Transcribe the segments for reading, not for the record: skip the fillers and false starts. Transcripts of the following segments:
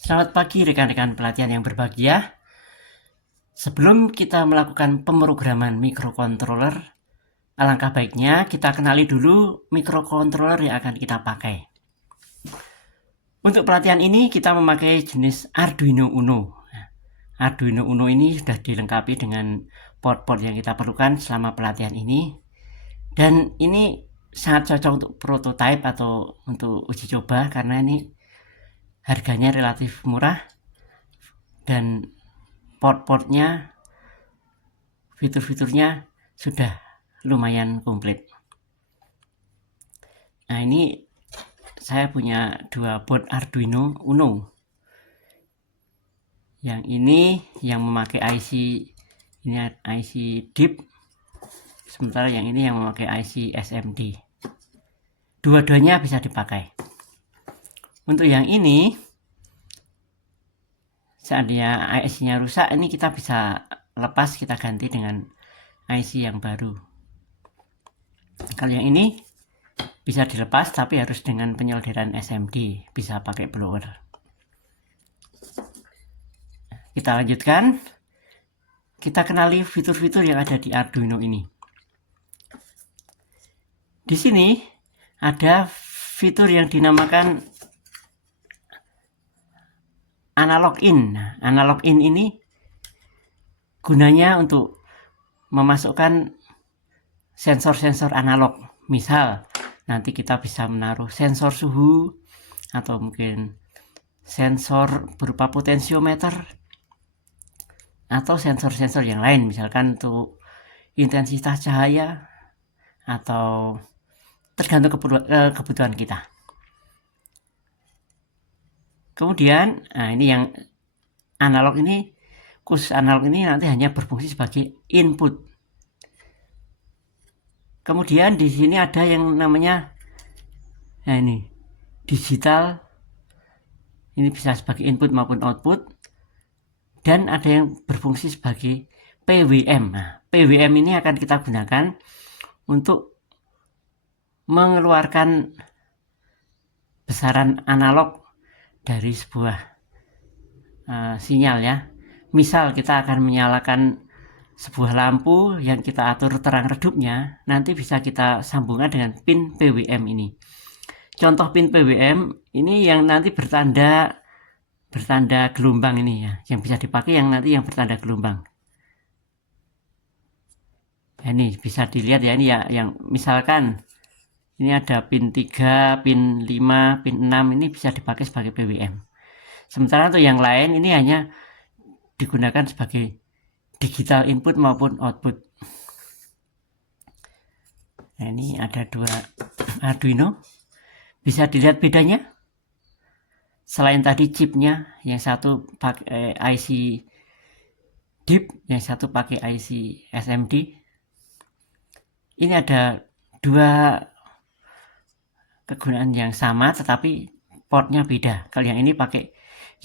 Selamat pagi rekan-rekan pelatihan yang berbahagia. Sebelum kita melakukan pemrograman microcontroller, alangkah baiknya kita kenali dulu microcontroller yang akan kita pakai. Untuk pelatihan ini kita memakai jenis Arduino Uno. Arduino Uno ini sudah dilengkapi dengan port-port yang kita perlukan selama pelatihan ini. Dan ini sangat cocok untuk prototype atau untuk uji coba karena ini harganya relatif murah dan port-portnya, fitur-fiturnya sudah lumayan komplit. Nah, ini saya punya dua board Arduino Uno. Yang ini yang memakai IC, ini IC DIP, sementara yang ini yang memakai IC SMD. Dua-duanya bisa dipakai. Untuk yang ini, seandainya IC-nya rusak, ini kita bisa lepas, kita ganti dengan IC yang baru. Kalau yang ini bisa dilepas tapi harus dengan penyolderan SMD, bisa pakai blower. Kita lanjutkan, kita kenali fitur-fitur yang ada di Arduino ini. Di sini ada fitur yang dinamakan analog in. Analog in ini gunanya untuk memasukkan sensor-sensor analog. Misal nanti kita bisa menaruh sensor suhu atau mungkin sensor berupa potensiometer atau sensor-sensor yang lain, misalkan untuk intensitas cahaya atau tergantung kebutuhan kita. Kemudian ini yang analog ini, khusus analog ini nanti hanya berfungsi sebagai input. Kemudian di sini ada yang namanya ini digital, ini bisa sebagai input maupun output, dan ada yang berfungsi sebagai PWM. Nah, PWM ini akan kita gunakan untuk mengeluarkan besaran analog dari sebuah sinyal ya. Misal kita akan menyalakan sebuah lampu yang kita atur terang redupnya, nanti bisa kita sambungkan dengan pin PWM ini. Contoh pin PWM ini yang nanti bertanda gelombang ini ya, yang bisa dipakai yang nanti yang bertanda gelombang. Ini bisa dilihat ya, ini ya yang misalkan ini ada pin 3, pin 5, pin 6, ini bisa dipakai sebagai PWM. Sementara untuk yang lain ini hanya digunakan sebagai digital input maupun output. Nah, ini ada dua Arduino. Bisa dilihat bedanya. Selain tadi chipnya, yang satu pakai IC DIP, yang satu pakai IC SMD. Ini ada dua kegunaan yang sama tetapi portnya beda. Kalau yang ini pakai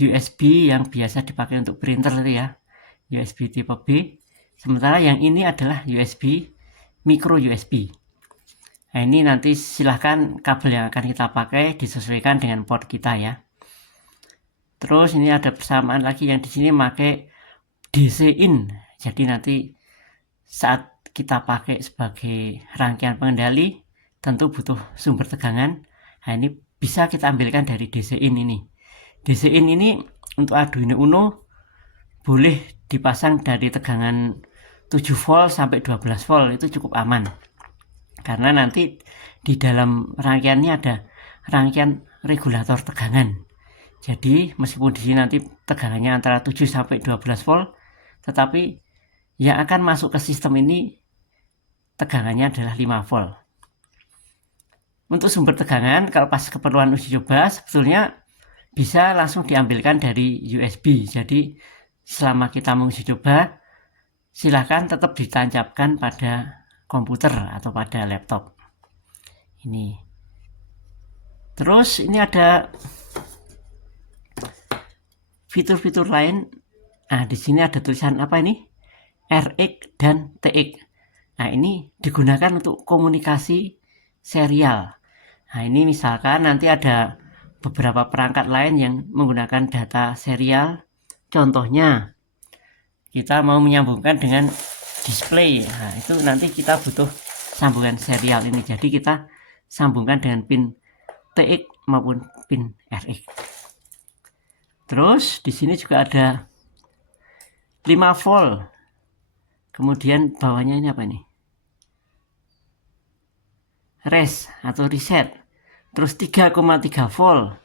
USB yang biasa dipakai untuk printer itu ya, USB tipe B. Sementara yang ini adalah USB micro USB. Nah, ini nanti silahkan kabel yang akan kita pakai disesuaikan dengan port kita ya. Terus ini ada persamaan lagi yang di sini pakai DC in. Jadi nanti saat kita pakai sebagai rangkaian pengendali tentu butuh sumber tegangan. Nah, ini bisa kita ambilkan dari DC in ini. DC in ini untuk Arduino Uno boleh dipasang dari tegangan 7 volt sampai 12 volt, itu cukup aman. Karena nanti di dalam rangkaiannya ada rangkaian regulator tegangan. Jadi meskipun di sini nanti tegangannya antara 7 sampai 12 volt, tetapi yang akan masuk ke sistem ini tegangannya adalah 5 volt. Untuk sumber tegangan kalau pas keperluan uji coba sebetulnya bisa langsung diambilkan dari USB. Jadi selama kita menguji coba silahkan tetap ditancapkan pada komputer atau pada laptop. Ini. Terus ini ada fitur-fitur lain. Nah, di sini ada tulisan apa ini? RX dan TX. Nah, ini digunakan untuk komunikasi serial. Nah, ini misalkan nanti ada beberapa perangkat lain yang menggunakan data serial. Contohnya kita mau menyambungkan dengan display, nah itu nanti kita butuh sambungan serial ini, jadi kita sambungkan dengan pin TX maupun pin RX. Terus di sini juga ada 5 volt, kemudian bawahnya ini apa ini, res atau reset, terus 3,3 volt,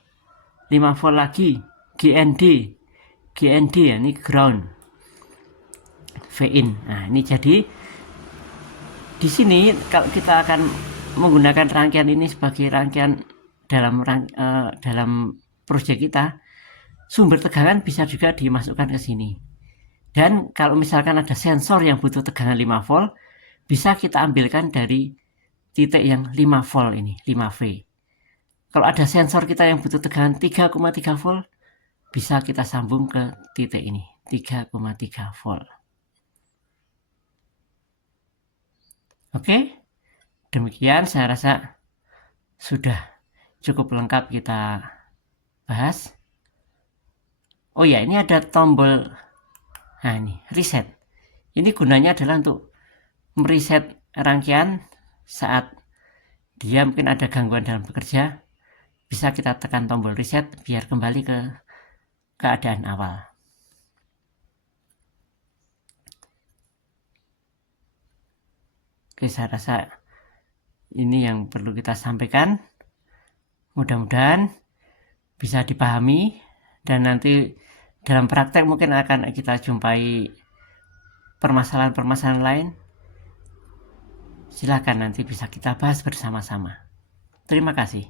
5 volt lagi, GND ya, ini ground, V-in. Nah ini jadi di sini kalau kita akan menggunakan rangkaian ini sebagai rangkaian dalam proyek kita, sumber tegangan bisa juga dimasukkan ke sini. Dan kalau misalkan ada sensor yang butuh tegangan 5 volt, bisa kita ambilkan dari titik yang 5 volt ini, 5V. Kalau ada sensor kita yang butuh tegangan 3,3 volt, bisa kita sambung ke titik ini, 3,3 volt. Oke, demikian saya rasa sudah cukup lengkap kita bahas. Oh ya, ini ada tombol, nah ini reset. Ini gunanya adalah untuk mereset rangkaian saat dia mungkin ada gangguan dalam bekerja. Bisa kita tekan tombol reset biar kembali ke keadaan awal. Oke, saya rasa ini yang perlu kita sampaikan. Mudah-mudahan bisa dipahami, dan nanti dalam praktek mungkin akan kita jumpai permasalahan-permasalahan lain. Silakan nanti bisa kita bahas bersama-sama. Terima kasih.